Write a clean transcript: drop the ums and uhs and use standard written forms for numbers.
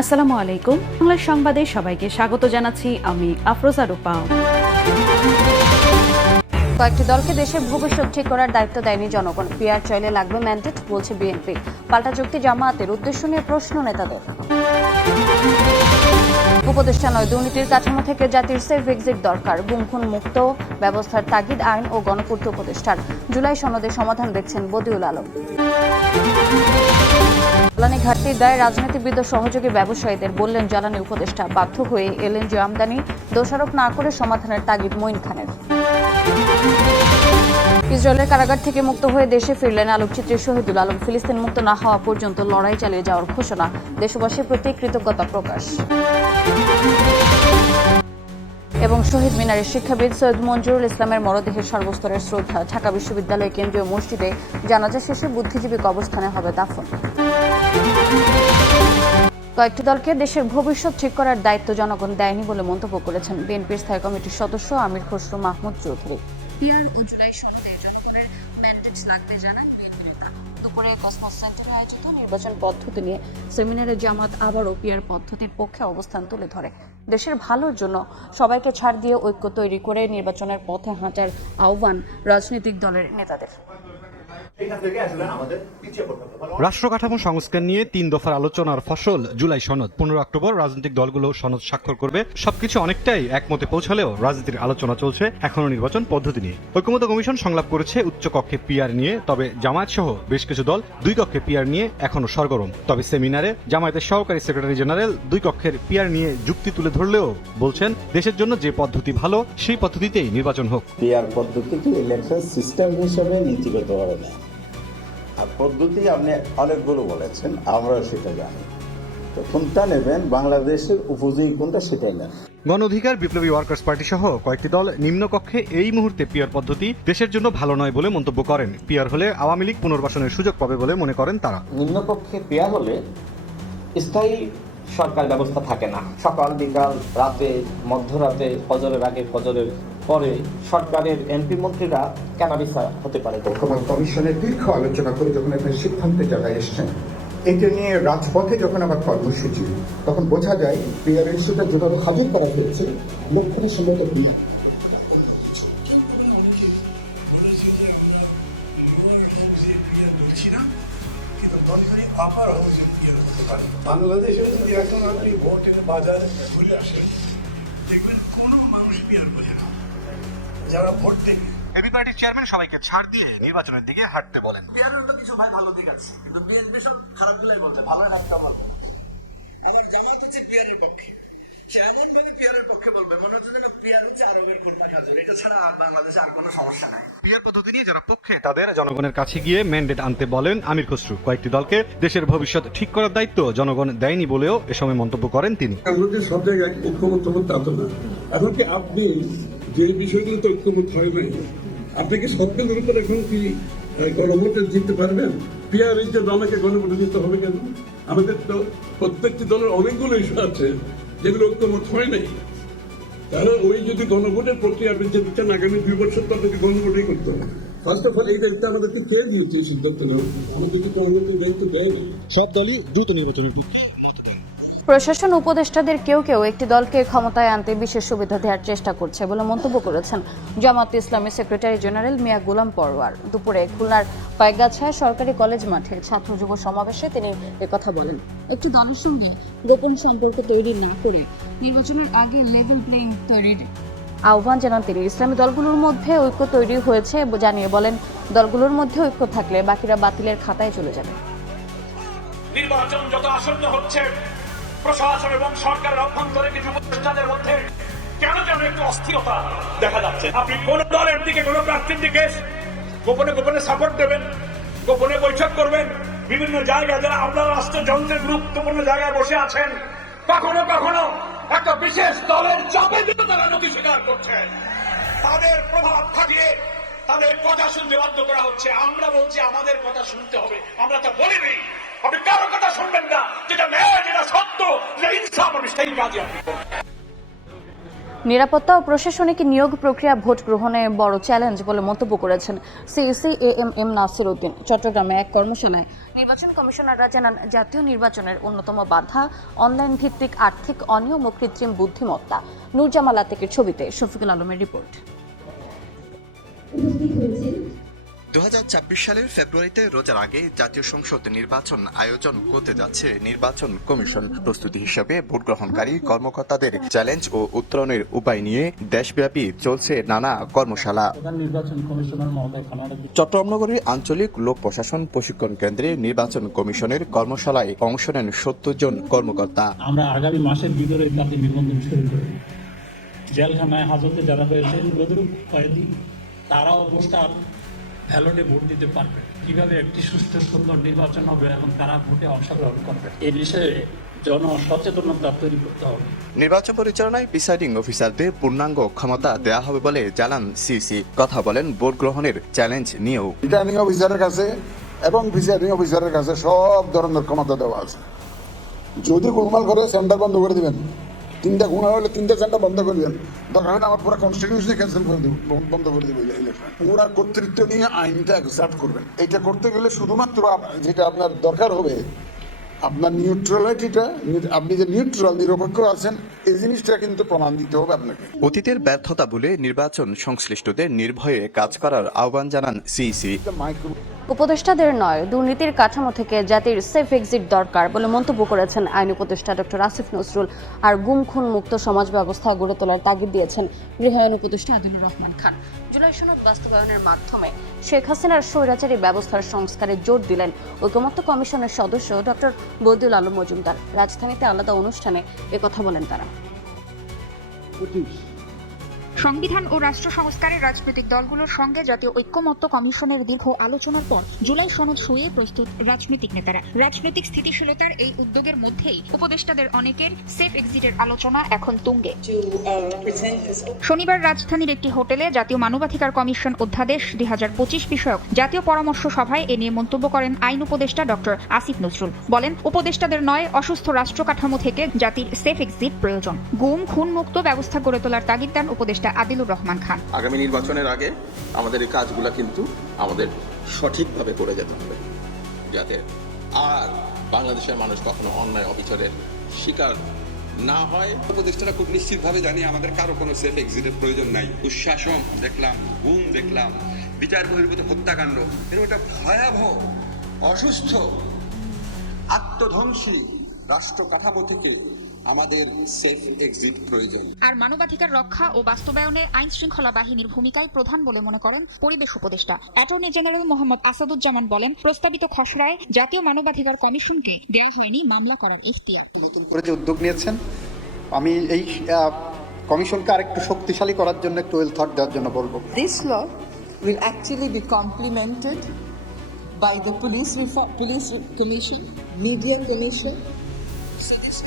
আসসালামু আলাইকুম। বাংলা সংবাদে সবাইকে স্বাগত জানাচ্ছি আমি আফরোজা রূপা। কয়েকটি দলকে দেশের ভবিষ্যৎ ঠিক করার দায়িত্ব দেয়নি জনগণ। পিআর চাইলে লাগবে ম্যান্ডেট, বলছে বিএনপি। পাল্টা যুক্তি জামায়াতের উদ্দেশ্য নিয়ে প্রশ্ন নেতাদের। উপদেষ্টা নয়, দুর্নীতির কাঠামো থেকে জাতির সেফ এক্সিট দরকার। গুমখুন মুক্ত ব্যবস্থার তাগিদ আইন ও গণপূর্ত উপদেষ্টার। জুলাই সনদে সমাধান দেখছেন বদিউল আলম। জ্বালানি ঘাটতির দায়ে রাজনীতিবিদ ও সহযোগী ব্যবসায়ীদের, বললেন জ্বালানি উপদেষ্টা। বাধ্য হয়ে এলএনজি আমদানি দোষারোপ না করে সমাধানের তাগিদ মঈন খানের। ইসরায়েলের কারাগার থেকে মুক্ত হয়ে দেশে ফিরলেন আলোকচিত্রী শহীদুল আলম। ফিলিস্তিন মুক্ত না হওয়া পর্যন্ত লড়াই চালিয়ে যাওয়ার ঘোষণা। দেশবাসীর প্রতি কৃতজ্ঞতা প্রকাশ। এবং শহীদ মিনারের শিক্ষাবিদ সৈয়দ মঞ্জুরুল ইসলামের মরদেহের সর্বস্তরের শ্রদ্ধা। ঢাকা বিশ্ববিদ্যালয়ের কেন্দ্রীয় মসজিদে জানাজা শেষে বুদ্ধিজীবী কবরস্থানে হবে দাফন। কয়েকটি দলকে দেশের ভবিষ্যৎ ঠিক করার দায়িত্ব জনগণ দেয়নি বলে মন্তব্য করেছেন বিএনপির স্থায়ী কমিটির সদস্য আমির খসরু মাহমুদ চৌধুরী। পিআর ও জুলাই সনদে জনগণের ম্যান্ডেট লাগবে জানান বিএনপি নেতা। দুপুরে কসমস সেন্টারে আয়োজিত নির্বাচন পদ্ধতি নিয়ে সেমিনারে জামাত আবারও পিআর পদ্ধতির পক্ষে অবস্থান তুলে ধরে। দেশের ভালোর জন্য সবাইকে ছাড় দিয়ে ঐক্য তৈরি করে নির্বাচনের পথে হাঁটার আহ্বান রাজনৈতিক দলের নেতাদের। রাষ্ট্র কাঠামো সংস্কার নিয়ে 3 দফার আলোচনার ফসল জুলাই সনদ। 15 অক্টোবর রাজনৈতিক দলগুলো সনদ স্বাক্ষর করবে। সবকিছু অনেকটাই একমতে পৌঁছালেও রাজনীতির আলোচনা চলছে এখনো নির্বাচন পদ্ধতি নিয়ে। ঐকমত্য কমিশন সংলাপ করেছে উচ্চ কক্ষে পিআর নিয়ে, তবে জামায়াত সহ বেশ কিছু দল 2 কক্ষে পিআর নিয়ে এখনো সরগরম। তবে সেমিনারে জামায়াতের সহকারী সেক্রেটারি জেনারেল 2 কক্ষের পিআর নিয়ে যুক্তি তুলে ধরলেও বলছেন দেশের জন্য যে পদ্ধতি ভালো সেই পদ্ধতিতেই নির্বাচন হোক। পিআর পদ্ধতিকে ইলেকশন সিস্টেম হিসেবে নীতিগত হবে না, আর পদ্ধতি আপনি অনেকগুলো বলেছেন, আমরা সেটা জানি। তো কোনটা নেবেন, বাংলাদেশের উপযোগী কোনটা সেটাই না। গণ অধিকার, বিপ্লবী ওয়ার্কার্স পার্টি সহ কয়েকটি দল নিম্নকক্ষে এই মুহূর্তে পিআর পদ্ধতি দেশের জন্য ভালো নয় বলে মন্তব্য করেন। পিআর হলে আওয়ামী লীগ পুনর্বাসনের সুযোগ পাবে বলে মনে করেন তারা। নিম্নকক্ষে পিআর হলে স্থায়ী সরকার ব্যবস্থা থাকে না। সকাল বিকাল, রাতে, মধ্যরাতে, ফজরের আগে ফজরের পরে সরকারের এমপি মন্ত্রীরা ক্যানাবিসা হতে পারে। কমিশনের দীর্ঘ আলোচনা করে যখন একটা সিদ্ধান্তে জায়গায় এসছেন, এটা নিয়ে রাজপথে যখন আবার কর্মসূচি, তখন বোঝা যায় পিআর ইস্যুটা যেভাবে হাজির করা হয়েছে লক্ষণের সম্মত পিআর। বাংলাদেশে যদি এখন আপনি ভোটের বাজারে ঘুরে আসেন, দেখবেন কোনো মানুষ পিয়ার করে না। যারা ভোট দেবে, এবি পার্টির চেয়ারম্যান সবাইকে ছাড় দিয়ে নির্বাচনের দিকে হাঁটতে বলেন। পিয়ারের তো কিছু ভালো দিক আছে, কিন্তু বিএনপি সব খারাপ গুলাই বলতে, ভালো রাখতে আমার জামাত হচ্ছে পিয়ারের পক্ষে। সে এমন ভাবে পিয়ারের পক্ষে বলবে মনে হচ্ছে না পিয়ার হচ্ছে আরবের খুরমা খাজুর, এটা ছাড়া আর বাংলাদেশে আর কোনো সমস্যা নাই। পিআর পদ্ধতি নিয়ে যারা পক্ষে তাদের জনগণের কাছে গিয়ে ম্যান্ডেট আনতে বলেন আমির খসরু। কয়েকটি দলকে দেশের ভবিষ্যৎ ঠিক করার দায়িত্ব জনগণ দেয়নি বলেও এ সময় মন্তব্য করেন তিনি। সব জায়গায় ঐক্যমত হতে না, এমনকি আপনি যে বিষয়গুলোতে ঐক্যমত হয় নাই, আপনি কি সবগুলোর উপর এখন কি গণভোটে জিততে পারবেন? পিআর এই যে আমাকে গণভোটে জিততে হবে কেন? আমাদের তো প্রত্যেকটি দলের অনেকগুলো ইস্যু আছে যেগুলো ঐক্যমত হয় নাই। তারা ওই যদি গণভোটের প্রক্রিয়া আপনি যেতে চান, আগামী 2 বছর তাদেরকে গণভোটই করতে হবে। ফার্স্ট অফ অল এই দায়িত্ব আমাদেরকে কে দিয়েছে? এই সিদ্ধান্ত নেওয়া আমাদেরকে কংগ্রেসের দায়িত্ব দেয়নি। সব দলই দ্রুত নির্বাচনের পক্ষে। প্রশাসন উপদেষ্টাদের কেউ কেউ একটি দলকে ক্ষমতায় আনতে বিশেষ সুবিধা দেওয়ার চেষ্টা করছে বলে মন্তব্য করেছেন জামাত ইসলামের সেক্রেটারি জেনারেল মিয়া গোলাম পরওয়ার। দুপুরে খুলনার পাইকগাছায় সরকারি কলেজ মাঠে ছাত্র যুব সমাবেশে তিনি একথা বলেন। একটি দলের সঙ্গে গোপন সম্পর্ক তৈরি না করে নির্বাচনের আগে লেভেল প্লেইং তৈরির আহ্বান জানান তিনি। ইসলামী দলগুলোর মধ্যে ঐক্য তৈরি হয়েছে জানিয়ে বলেন, দলগুলোর মধ্যে ঐক্য থাকলে বাকিরা বাতিলের খাতায় চলে যাবে। নির্বাচন যত আসন্ন হচ্ছে, প্রশাসন এবং সরকারের অভ্যন্তরে কিছু প্রতিষ্ঠানের মধ্যে কেন যেন একটু অস্থিরতা দেখা যাচ্ছে। আপনি কোন দলের দিকে, কোন প্রার্থীর দিকে গোপনে গোপনে সাপোর্ট দেবেন, গোপনে বৈঠক করবেন, বিভিন্ন জায়গায় যারা আপনার রাষ্ট্রযন্ত্রের গুরুত্বপূর্ণ জায়গায় বসে আছেন, কখনো কখনো একটা বিশেষ দলের চাপে দিতে তারা নথি স্বীকার করছে। তাদের প্রভাব খাটিয়ে তাদের কথা শুনতে বাধ্য করা হচ্ছে। আমরা বলছি আমাদের কথা শুনতে হবে, আমরা তা বলিনি। আপনি কারো কথা শুনবেন না, যেটা ন্যায়, যেটা সত্য, যেটা ইনসাফ, আপনি সেই কাজই আপনি করবেন। নিরাপত্তা ও প্রশাসনিক নিয়োগ প্রক্রিয়া ভোট গ্রহণে বড় চ্যালেঞ্জ বলে মন্তব্য করেছেন সিইসি এএমএম নাসির উদ্দিন। চট্টগ্রামে এক কর্মশালায় নির্বাচন কমিশনাররা জানান, জাতীয় নির্বাচনের অন্যতম বাধা অনলাইন ভিত্তিক আর্থিক অনিয়ম ও কৃত্রিম বুদ্ধিমত্তা। নূরজামাল আতিকের ছবিতে শফিকুল আলমের রিপোর্ট। 2024 সালের ফেব্রুয়ারিতে রোজার আগে জাতীয় সংসদ নির্বাচন আয়োজন করতে যাচ্ছে নির্বাচন কমিশন। প্রস্তুতি হিসেবে ভোট গ্রহণকারী কর্মকর্তাদের চ্যালেঞ্জ ও উত্তরণের উপায় নিয়ে দেশব্যাপী চলছে নানা কর্মশালা। চট্টগ্রাম নগরীর আঞ্চলিক লোক প্রশাসন প্রশিক্ষণ কেন্দ্রে নির্বাচন কমিশনের কর্মশালায় অংশ নেন 70 জন কর্মকর্তা। আমরা আগামী মাসের ভিতরে তাদের নিবন্ধন শুরু করব। জেলখানায় হাজতে যারা রয়েছে কয়েদি, তারাও অবস্থা ব্যালটে ভোট দিতে পারবে। কিভাবে একটি সুস্থ সুন্দর নির্বাচন হবে এবং তারা ভোটে অংশগ্রহণ করবে, এই বিষয়ে জনসচেতনতা তৈরি করতে হবে। নির্বাচন পরিচালনায় প্রিসাইডিং অফিসারদের পূর্ণাঙ্গ ক্ষমতা দেওয়া হবে বলে জানান সিসি। কথা বলেন ভোট গ্রহণের চ্যালেঞ্জ নিয়েও। রিটার্নিং অফিসারের কাছে এবং প্রিসাইডিং অফিসারের কাছে সব ধরনের ক্ষমতা দেওয়া আছে। যদি গোলমাল করে সেন্টার বন্ধ করে দিবেন, 3টা গুণা হলে 3টা সেন্টার বন্ধ করে দেবেন, দরকার হলে আমার পুরো কনস্টিটিউশন ক্যান্সেল করে দেব, বন্ধ করে দেবো ইলেকশন। পুরা কর্তৃত্ব নিয়ে আইনটা অ্যাকসেপ্ট করবেন। এটা করতে গেলে শুধুমাত্র যেটা আপনার দরকার হবে, আপনার নিউট্রালিটিটা, আপনি যে নিউট্রাল নিরপেক্ষ আছেন, এই জিনিসটা কিন্তু প্রমাণ দিতে হবে আপনাকে। অতীতের ব্যর্থতা বলে নির্বাচন সংশ্লিষ্টদের নির্ভয়ে কাজ করার আহ্বান জানান সিইসি। উপদেষ্টাদের নয়, দুর্নীতির কাঠামো থেকে জাতির সেফ এক্সিট দরকার বলে মন্তব্য করেছেন আইন উপদেষ্টা ডক্টর আসিফ নজরুল। আর গুম খুন মুক্ত সমাজ ব্যবস্থা গড়ে তোলার তাগিদ দিয়েছেন গৃহায়ন উপদেষ্টা আদিলুর রহমান খান। জুলাই সনদ বাস্তবায়নের মাধ্যমে শেখ হাসিনার স্বৈরাচারী ব্যবস্থার সংস্কারে জোর দিলেন ঐকমত্য কমিশনের সদস্য ডক্টর বদিউল আলম মজুমদার। রাজধানীতে আলাদা অনুষ্ঠানে একথা বলেন তারা। সংবিধান ও রাষ্ট্র সংস্কারের রাজনৈতিক দলগুলোর সঙ্গে জাতীয় ঐক্যমত্য কমিশনের দীর্ঘ আলোচনার পর জুলাই সনদ সইয়ে প্রস্তুত রাজনৈতিক নেতারা। রাজনৈতিক স্থিতিশীলতার এই উদ্যোগের মধ্যেই উপদেষ্টাদের অনেকের সেফ এক্সিটের আলোচনা এখন তুঙ্গে। শনিবার রাজধানীর একটি হোটেলে জাতীয় মানবাধিকার কমিশন অধ্যাদেশ 2025 বিষয়ক জাতীয় পরামর্শ সভায় এ নিয়ে মন্তব্য করেন আইন উপদেষ্টা ডক্টর আসিফ নজরুল। বলেন, উপদেষ্টাদের নয়, অসুস্থ রাষ্ট্র কাঠামো থেকে জাতির সেফ এক্সিট প্রয়োজন। গুম খুন মুক্ত ব্যবস্থা গড়ে তোলার তাগিদ দেন উপদেষ্টা আদিলুর রহমান খান। আগামী নির্বাচনের আগে আমাদের এই কাজগুলো কিন্তু আমাদের সঠিকভাবে করে যেতে হবে, যাতে আর বাংলাদেশের মানুষ কখনো অন্যায় অবিচারের শিকার না হয়। উপদেষ্টারা খুব নিশ্চিতভাবে জানি আমাদের কারো কোনো সেফ এক্সিটের প্রয়োজন নাই। দুঃশাসন দেখলাম, গুম দেখলাম, বিচার বহির্ভূত হত্যাকাণ্ড, এরকম একটা ভয়াবহ, অসুস্থ, আত্মধ্বংসী রাষ্ট্র কাঠামো থেকে আমাদের সেফ এক্সিট প্রয়োজন। আর মানবাধিকার রক্ষা ও বাস্তবায়নে আইন শৃঙ্খলা বাহিনীর ভূমিকাই প্রধান বলে মনে করেন পরিবেশ উপদেষ্টা। অ্যাটর্নি জেনারেল মোহাম্মদ আসাদুজ্জামান বলেন, প্রস্তাবিত খসড়ায় জাতীয় মানবাধিকার কমিশনকে দেওয়া হয়নি মামলা করার এখতিয়ার। নতুন করে যে উদ্যোগ নিয়েছেন, আমি এই কমিশনকে আরেকটু শক্তিশালী করার জন্য একটু ওয়েল থট দেওয়ার জন্য বলবো। This law will actually be complemented by the police commission, media commission. So this